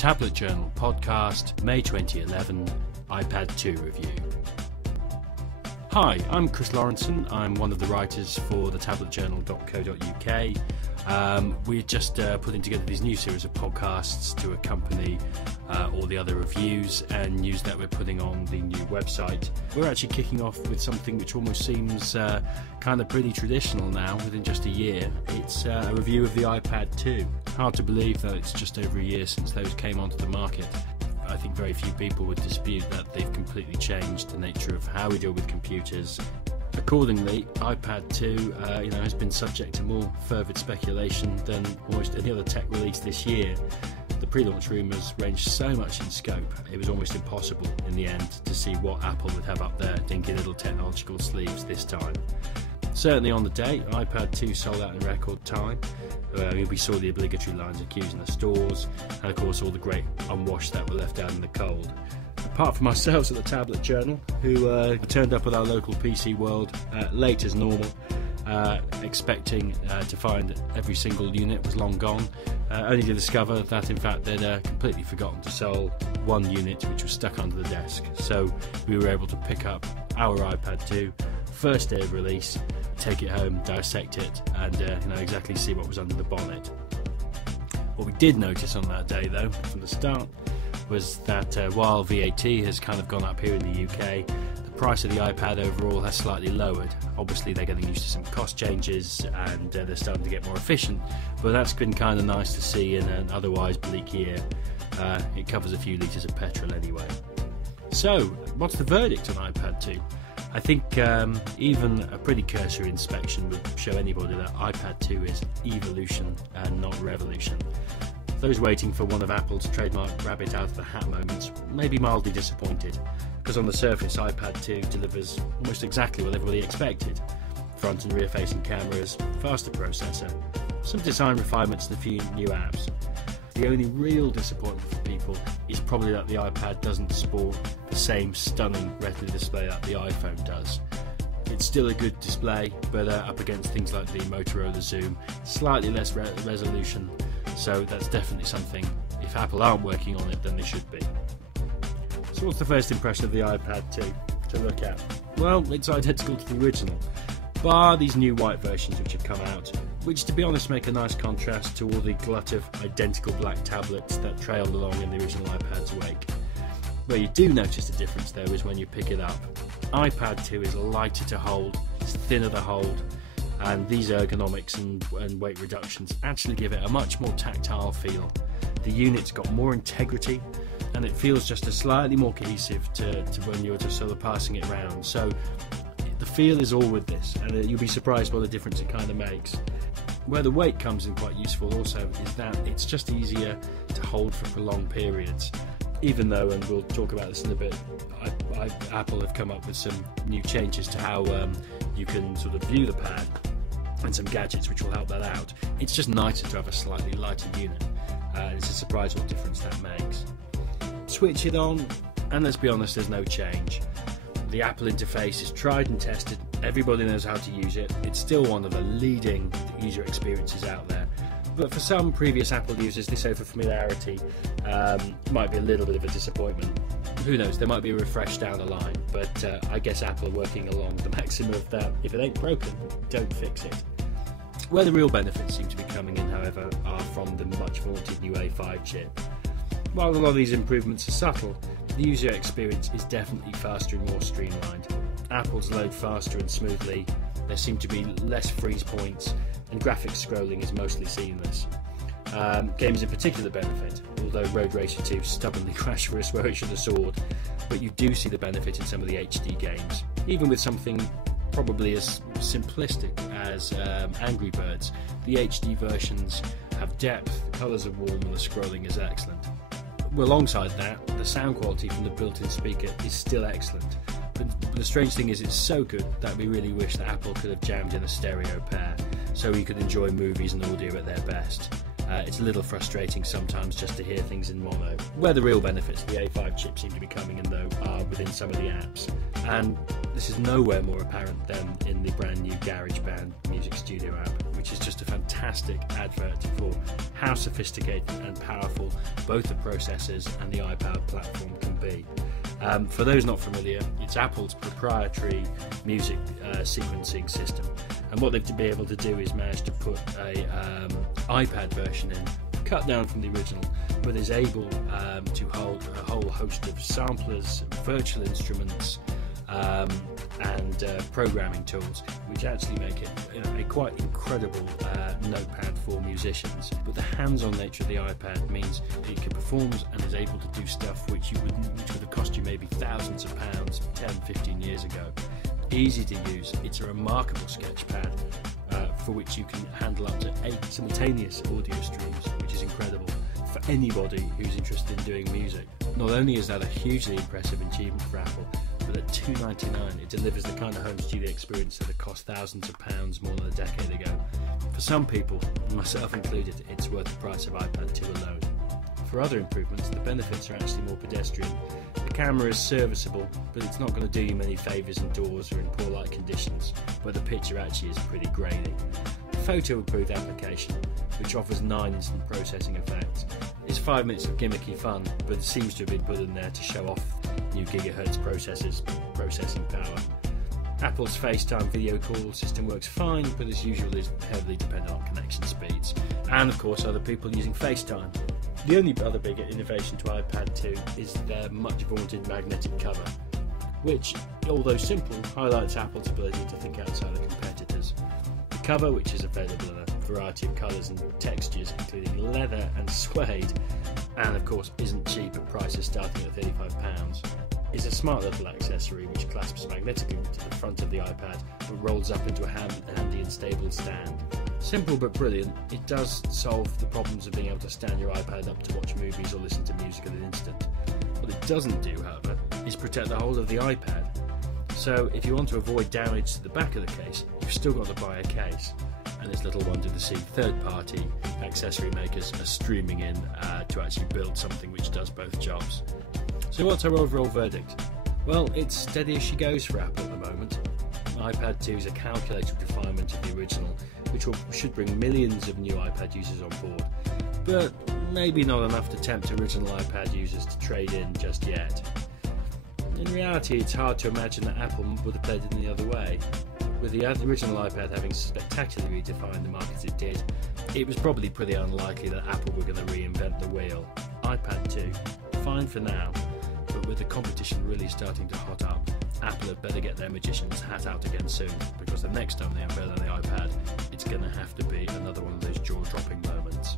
Tablet Journal Podcast, May 2011, iPad 2 review. Hi, I'm Chris Lawrenson. I'm one of the writers for the tabletjournal.co.uk. We're just putting together these new series of podcasts to accompany all the other reviews and news that we're putting on the new website. We're actually kicking off with something which almost seems kind of pretty traditional now within just a year. It's a review of the iPad 2. Hard to believe that it's just over a year since those came onto the market. I think very few people would dispute that they've completely changed the nature of how we deal with computers. Accordingly, iPad 2 has been subject to more fervid speculation than almost any other tech release this year. The pre-launch rumours ranged so much in scope, it was almost impossible in the end to see what Apple would have up their dinky little technological sleeves this time. Certainly on the day, iPad 2 sold out in record time. We saw the obligatory lines of queues in the stores, and of course all the great unwashed that were left out in the cold. Apart from ourselves at the Tablet Journal, who turned up at our local PC World late as normal, expecting to find every single unit was long gone, only to discover that in fact they'd completely forgotten to sell one unit which was stuck under the desk. So we were able to pick up our iPad 2, first day of release, take it home, dissect it, and exactly see what was under the bonnet. What we did notice on that day, though, from the start, was that while VAT has kind of gone up here in the UK, the price of the iPad overall has slightly lowered. Obviously they're getting used to some cost changes and they're starting to get more efficient, but that's been kind of nice to see in an otherwise bleak year. It covers a few litres of petrol anyway. So, what's the verdict on iPad 2? I think even a pretty cursory inspection would show anybody that iPad 2 is evolution and not revolution. Those waiting for one of Apple's trademark rabbit out of the hat moments may be mildly disappointed, because on the surface iPad 2 delivers almost exactly what everybody expected. Front and rear facing cameras, faster processor, some design refinements and a few new apps. The only real disappointment for people is probably that the iPad doesn't sport the same stunning Retina display that the iPhone does. It's still a good display, but up against things like the Motorola Zoom, slightly less resolution, so that's definitely something, if Apple aren't working on it, then they should be. So what's the first impression of the iPad 2 to look at? Well, it's identical to the original, bar these new white versions which have come out, which to be honest make a nice contrast to all the glut of identical black tablets that trailed along in the original iPad's wake. Where you do notice the difference though is when you pick it up. iPad 2 is lighter to hold, it's thinner to hold, and these ergonomics and weight reductions actually give it a much more tactile feel. The unit's got more integrity and it feels just a slightly more cohesive to when you're just sort of passing it around. So the feel is all with this, and you'll be surprised by the difference it kind of makes. Where the weight comes in quite useful also is that it's just easier to hold for prolonged periods, even though, and we'll talk about this in a bit, Apple have come up with some new changes to how you can sort of view the pad and some gadgets which will help that out. It's just nicer to have a slightly lighter unit. It's a surprise what difference that makes. Switch it on and let's be honest, there's no change. The Apple interface is tried and tested, everybody knows how to use it, it's still one of the leading user experiences out there. But for some previous Apple users, this over familiarity might be a little bit of a disappointment. Who knows, there might be a refresh down the line, but I guess Apple are working along the maxim of that if it ain't broken, don't fix it. Where the real benefits seem to be coming in, however, are from the much vaunted new A5 chip. While a lot of these improvements are subtle, the user experience is definitely faster and more streamlined. Apple's load faster and smoothly, there seem to be less freeze points, and graphics scrolling is mostly seamless. Games in particular benefit, although Road Racer 2 stubbornly crashed for us where it should have soared, but you do see the benefit in some of the HD games, even with something probably as simplistic as Angry Birds. The HD versions have depth, the colours are warm and the scrolling is excellent. Alongside that, the sound quality from the built-in speaker is still excellent. But the strange thing is it's so good that we really wish that Apple could have jammed in a stereo pair so we could enjoy movies and audio at their best. It's a little frustrating sometimes just to hear things in mono. Where the real benefits of the A5 chip seem to be coming in though are within some of the apps. And this is nowhere more apparent than in the brand new GarageBand music studio app, which is just a fantastic advert for how sophisticated and powerful both the processors and the iPad platform can be. For those not familiar, it's Apple's proprietary music sequencing system, and what they've to be able to do is manage to put a iPad version in, cut down from the original, but is able to hold a whole host of samplers, virtual instruments, and programming tools, which actually make it a quite incredible notepad for musicians. But the hands-on nature of the iPad means it can perform and is able to do stuff which would have cost you maybe thousands of pounds 10, 15 years ago. Easy to use. It's a remarkable sketch pad for which you can handle up to 8 simultaneous audio streams, which is incredible for anybody who's interested in doing music. Not only is that a hugely impressive achievement for Apple, but at $299 it delivers the kind of home studio experience that had cost thousands of pounds more than a decade ago. For some people, myself included, it's worth the price of iPad 2 alone. For other improvements, the benefits are actually more pedestrian. The camera is serviceable, but it's not going to do you many favours indoors or in poor light conditions, where the picture actually is pretty grainy. Photo-approved application, which offers 9 instant processing effects, is 5 minutes of gimmicky fun, but it seems to have been put in there to show off new gigahertz processing power. Apple's FaceTime video call system works fine, but as usual is heavily dependent on connection speeds, and of course other people using FaceTime. The only other big innovation to iPad 2 is their much vaunted magnetic cover, which, although simple, highlights Apple's ability to think outside the competitors. The cover, which is available in a variety of colours and textures, including leather and suede, and of course isn't cheap at prices starting at £35, is a smart little accessory which clasps magnetically to the front of the iPad and rolls up into a handy and stable stand. Simple but brilliant, it does solve the problems of being able to stand your iPad up to watch movies or listen to music at an instant. What it doesn't do, however, is protect the whole of the iPad. So if you want to avoid damage to the back of the case, you've still got to buy a case. And it's little wonder to see third-party accessory makers are streaming in to actually build something which does both jobs. So what's our overall verdict? Well, it's steady as she goes for Apple at the moment. iPad 2 is a calculated refinement of the original, which should bring millions of new iPad users on board, but maybe not enough to tempt original iPad users to trade in just yet. In reality, it's hard to imagine that Apple would have played it in the other way. With the original iPad having spectacularly redefined the market it did, it was probably pretty unlikely that Apple were going to reinvent the wheel. iPad 2, fine for now, but with the competition really starting to hot up, Apple had better get their magician's hat out again soon, because the next time they unveil an iPad, it's going to have to be another one of those jaw-dropping moments.